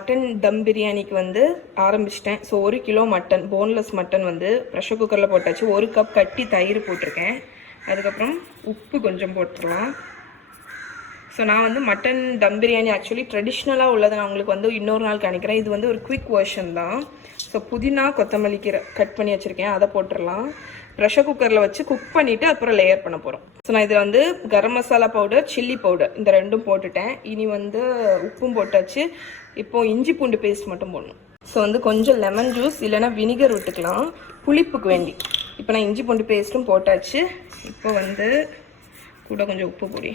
Mutton தம் பிரியாணிக்கு வந்து ஆரம்பிச்சிட்டேன். So 1 kilo mutton, boneless mutton வந்து ப்ரெஷர் குக்கரில் போட்டாச்சு. 1 கப் கட்டி தயிர் போட்டிருக்கேன். அதுக்கப்புறம் உப்பு கொஞ்சம் போட்டுடலாம். ஸோ நான் வந்து மட்டன் தம் பிரியாணி ஆக்சுவலி ட்ரெடிஷ்னலாக உள்ளதை நான் உங்களுக்கு வந்து இன்னொரு நாள் காணிக்கிறேன். இது வந்து ஒரு குவிக் வெர்ஷன் தான். ஸோ புதினா கொத்தமல்லி கீரை கட் பண்ணி வச்சுருக்கேன், அதை போட்டுடலாம். ப்ரெஷர் குக்கரில் வச்சு குக் பண்ணிவிட்டு அப்புறம் லேயர் பண்ண போகிறோம். ஸோ நான் இதில் வந்து garam masala powder, chilli powder இந்த ரெண்டும் போட்டுட்டேன். இனி வந்து உப்பும் போட்டாச்சு. இப்போது இஞ்சி பூண்டு பேஸ்ட் மட்டும் போடணும். ஸோ வந்து கொஞ்சம் லெமன் ஜூஸ் இல்லைனா வினிகர் விட்டுக்கலாம் புளிப்புக்கு வேண்டி. இப்போ நான் இஞ்சி பூண்டு பேஸ்ட்டும் போட்டாச்சு. இப்போ வந்து கூட கொஞ்சம் உப்பு பொடி.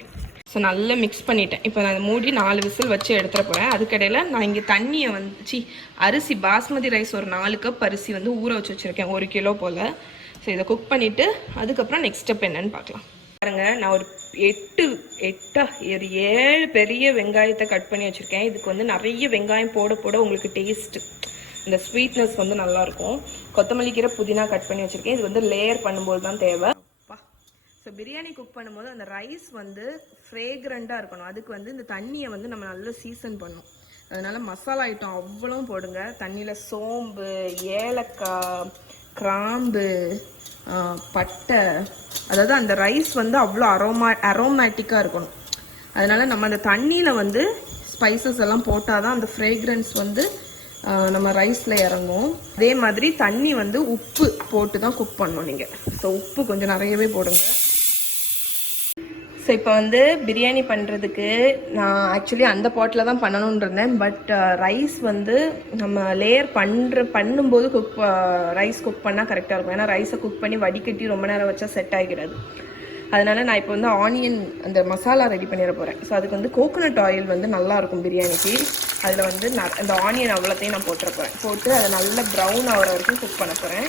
ஸோ நல்லா மிக்ஸ் பண்ணிட்டேன். இப்போ நான் மூடி 4 விசில் வச்சு எடுத்துகிற போகிறேன். அதுக்கடையில் நான் இங்கே தண்ணியை வந்து அரிசி பாஸ்மதி ரைஸ் ஒரு 4 கப் அரிசி வந்து ஊற வச்சு வச்சுருக்கேன், 1 கிலோ போல். ஸோ இதை குக் பண்ணிவிட்டு அதுக்கப்புறம் நெக்ஸ்ட் ஸ்டெப் என்னன்னு பார்க்கலாம். பாருங்க, நான் ஒரு 7 பெரிய வெங்காயத்தை கட் பண்ணி வச்சுருக்கேன். இதுக்கு வந்து நிறைய வெங்காயம் போட போட உங்களுக்கு டேஸ்ட்டு, இந்த ஸ்வீட்னஸ் வந்து நல்லாயிருக்கும். கொத்தமல்லி கீரை, புதினா கட் பண்ணி வச்சுருக்கேன். இது வந்து லேயர் பண்ணும்போது தான் தேவை. ஸோ பிரியாணி குக் பண்ணும்போது அந்த ரைஸ் வந்து ஃப்ரேக்ரண்ட்டாக இருக்கணும். அதுக்கு வந்து இந்த தண்ணியை வந்து நம்ம நல்லா சீசன் பண்ணணும். அதனால் மசாலா ஐட்டம் அவ்வளவும் போடுங்க. தண்ணியில் சோம்பு, ஏலக்காய், கிராம்பு, பட்டை, அதாவது அந்த ரைஸ் வந்து அவ்வளோ அரோமேட்டிக்காக இருக்கணும். அதனால் நம்ம அந்த தண்ணியில் வந்து ஸ்பைசஸ் எல்லாம் போட்டால் தான் அந்த ஃப்ரேக்ரன்ஸ் வந்து நம்ம ரைஸில் இறங்கும். அதே மாதிரி தண்ணி வந்து உப்பு போட்டு தான் குக் பண்ணணும் நீங்கள். ஸோ உப்பு கொஞ்சம் நிறையவே போடுங்க. ஸோ இப்போ வந்து பிரியாணி பண்ணுறதுக்கு நான் ஆக்சுவலி அந்த பாட்டில் தான் பண்ணணுன்னு இருந்தேன். பட் ரைஸ் வந்து நம்ம லேயர் பண்ணும்போது ரைஸ் குக் பண்ணால் கரெக்டாக இருக்கும். ஏன்னா ரைஸை குக் பண்ணி வடிகட்டி ரொம்ப நேரம் வச்சா செட் ஆகிடாது. அதனால் நான் இப்போ வந்து ஆனியன் அந்த மசாலா ரெடி பண்ணிட போகிறேன். ஸோ அதுக்கு வந்து கோகோனட் ஆயில் வந்து நல்லாயிருக்கும் பிரியாணிக்கு. அதில் வந்து அந்த ஆனியன் அவ்வளோத்தையும் நான் போட்டு அதை நல்லா ப்ரௌன் ஆகிற வரைக்கும் குக் பண்ண போகிறேன்.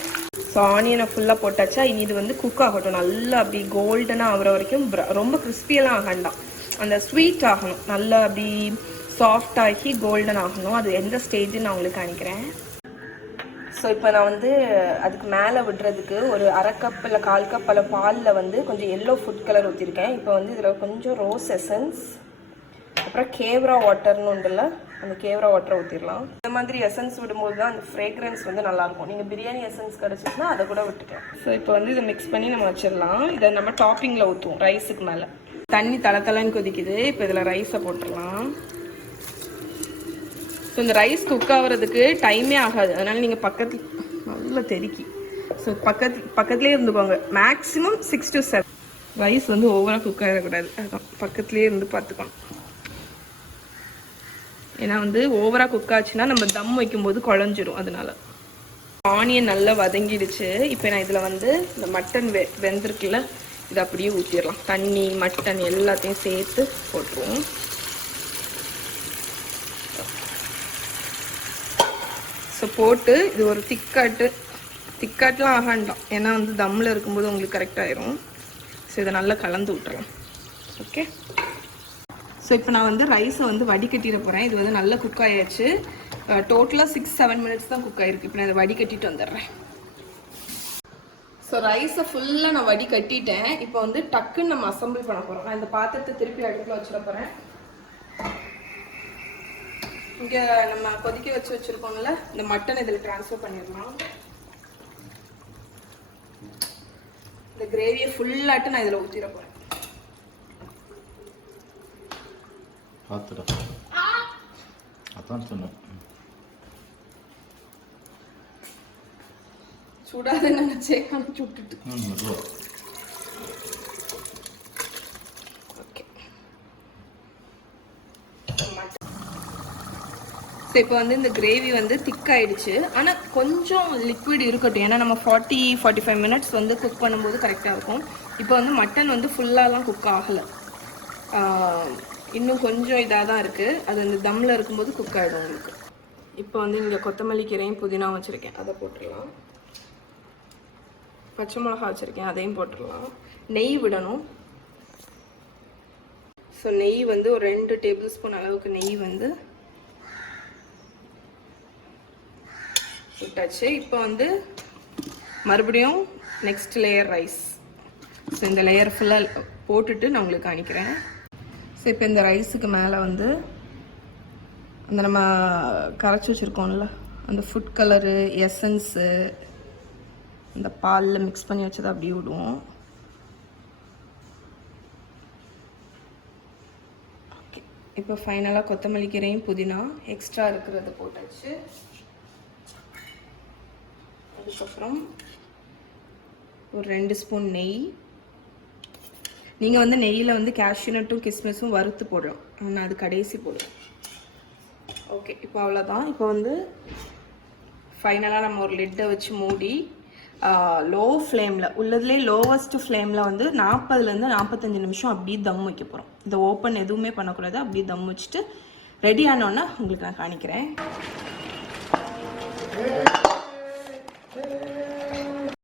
ஸோ ஆனியனை ஃபுல்லாக போட்டாச்சா. இனி இது வந்து குக் ஆகட்டும். நல்லா அப்படி கோல்டனாக ஆகிற வரைக்கும், ரொம்ப கிறிஸ்பியெல்லாம் ஆகண்டாம், அந்த ஸ்வீட் ஆகணும். நல்லா அப்படி சாஃப்ட் ஆகி கோல்டன் ஆகணும். அது எந்த ஸ்டேஜுன்னு நான் உங்களுக்கு காணிக்கிறேன். ஸோ இப்போ நான் வந்து அதுக்கு மேலே விடுறதுக்கு ஒரு 1/2 கப் இல்லை 1/4 கப் அல்ல பாலில் வந்து கொஞ்சம் எல்லோ ஃபுட் கலர் ஊற்றிருக்கேன். இப்போ வந்து இதில் கொஞ்சம் ரோஸ் எசன்ஸ், அப்புறம் கேவ்ரா வாட்டர்னு உண்டுல்ல, அந்த கேவ்ரா வாட்டரை ஊற்றிடலாம். இந்த மாதிரி எசன்ஸ் விடும்போது தான் அந்த ஃப்ரேக்ரன்ஸ் வந்து நல்லாயிருக்கும். நீங்கள் பிரியாணி எசன்ஸ் கிடச்சிச்சுன்னா அதை கூட விட்டுக்கலாம். ஸோ இப்போ வந்து இதை மிக்ஸ் பண்ணி நம்ம வச்சிடலாம். இதை நம்ம டாப்பிங்கில் ஊற்றுவோம் ரைஸுக்கு மேலே. தண்ணி தளன்னு கொதிக்குது. இப்போ இதில் ரைஸை போட்டுடலாம். ஸோ இந்த ரைஸ் குக் ஆகிறதுக்கு டைமே ஆகாது. அதனால் நீங்கள் பக்கத்தில் நல்லா தெறிக்கி, ஸோ பக்கத்துலேயே இருந்துக்கோங்க. Maximum 6 to 7. ரைஸ் வந்து ஓவராக குக் ஆகிடக்கூடாது. அதுதான் பக்கத்துலேயே இருந்து பார்த்துக்கணும். ஏன்னா வந்து ஓவராக குக் ஆச்சுன்னா நம்ம தம் வைக்கும்போது குழஞ்சிரும். அதனால ஆனியன் நல்லா வதங்கிடுச்சு. இப்போ நான் இதில் வந்து இந்த மட்டன் வெந்திருக்குல்ல, இதை அப்படியே ஊற்றிடலாம். தண்ணி, மட்டன் எல்லாத்தையும் சேர்த்து போட்டுருவோம். ஸோ போட்டு இது ஒரு திக்காட்டெலாம் ஆகாண்டாம். ஏன்னா வந்து தம்மில் இருக்கும்போது உங்களுக்கு கரெக்டாகிடும். ஸோ இதை நல்லா கலந்து விட்டுறலாம். ஓகே. ஸோ இப்போ நான் வந்து ரைஸை வந்து வடிகட்டிட போகிறேன். இது வந்து நல்லா குக் ஆகிடுச்சு. டோட்டலாக 6-7 மினிட்ஸ் தான் குக் ஆகிருக்கு. இப்போ நான் இதை வடிகட்டிட்டு வந்துடுறேன். ஸோ ரைஸை ஃபுல்லாக நான் வடிகட்டிட்டேன். இப்போ வந்து டக்குன்னு நம்ம அசம்பிள் பண்ண போகிறோம். நான் இந்த பாத்திரத்தை திருப்பி அடுப்பில் வச்சிட போகிறேன். இங்கே நம்ம கொதிக்க வச்சுருக்கோம்ல, இந்த மட்டன் இதில் ட்ரான்ஸ்ஃபர் பண்ணிடலாம். இந்த கிரேவியை ஃபுல்லாட்டு நான் இதில் ஊற்றிட போகிறேன். சுடாதுன்னு நினச்சே அனுப்பிச்சு விட்டுட்டு. ஸோ இப்போ வந்து இந்த கிரேவி வந்து திக்காயிடுச்சு. ஆனால் கொஞ்சம் லிக்விட் இருக்கட்டும். ஏன்னா நம்ம 40-45 மினிட்ஸ் வந்து குக் பண்ணும்போது கரெக்டாக இருக்கும். இப்போ வந்து மட்டன் வந்து ஃபுல்லாலாம் குக் ஆகலை, இன்னும் கொஞ்சம் இதாக தான் இருக்குது. அது அந்த தம்மில் இருக்கும்போது குக் ஆகிடும் உங்களுக்கு. இப்போ வந்து இங்கே கொத்தமல்லி கீரையும் புதினா வச்சுருக்கேன், அதை போட்டுடலாம். பச்சை மிளகா வச்சுருக்கேன், அதையும் போட்டுடலாம். நெய் விடணும். ஸோ நெய் வந்து ஒரு 2 டேபிள் ஸ்பூன் அளவுக்கு நெய் வந்து விட்டாச்சு. இப்போ வந்து மறுபடியும் நெக்ஸ்ட் லேயர் ரைஸ். ஸோ இந்த லேயர் ஃபுல்லாக போட்டுட்டு நான் உங்களுக்கு காணிக்கிறேன். ஸோ இப்போ இந்த ரைஸுக்கு மேலே வந்து அந்த நம்ம கரைச்சி வச்சுருக்கோம்ல அந்த ஃபுட் கலரு எசன்ஸு அந்த பாலில் மிக்ஸ் பண்ணி வச்சதை அப்படியே விடுவோம். ஓகே, இப்போ ஃபைனலாக கொத்தமல்லி கீரையும் புதினா எக்ஸ்ட்ரா இருக்கிறது போட்டாச்சு. அதுக்கப்புறம் ஒரு 2 ஸ்பூன் நெய். நீங்கள் வந்து நெய்யில் வந்து கேஷ்யூ நட்டும் கிஸ்மிஸும் வறுத்து போடுறோம், நான் அது கடைசி போடுவேன். ஓகே, இப்போ அவ்வளோதான். இப்போ வந்து ஃபைனலாக நம்ம ஒரு லிட்டை வச்சு மூடி லோ ஃப்ளேமில், உள்ளதுலேயே லோவஸ்ட் ஃப்ளேமில் வந்து 40லேருந்து 45 நிமிஷம் அப்படியே தம் வைக்க போகிறோம். இதை ஓப்பன் எதுவுமே பண்ணக்கூடாது, அப்படியே தம் வச்சுட்டு ரெடி ஆனோன்னா உங்களுக்கு நான் காணிக்கிறேன்.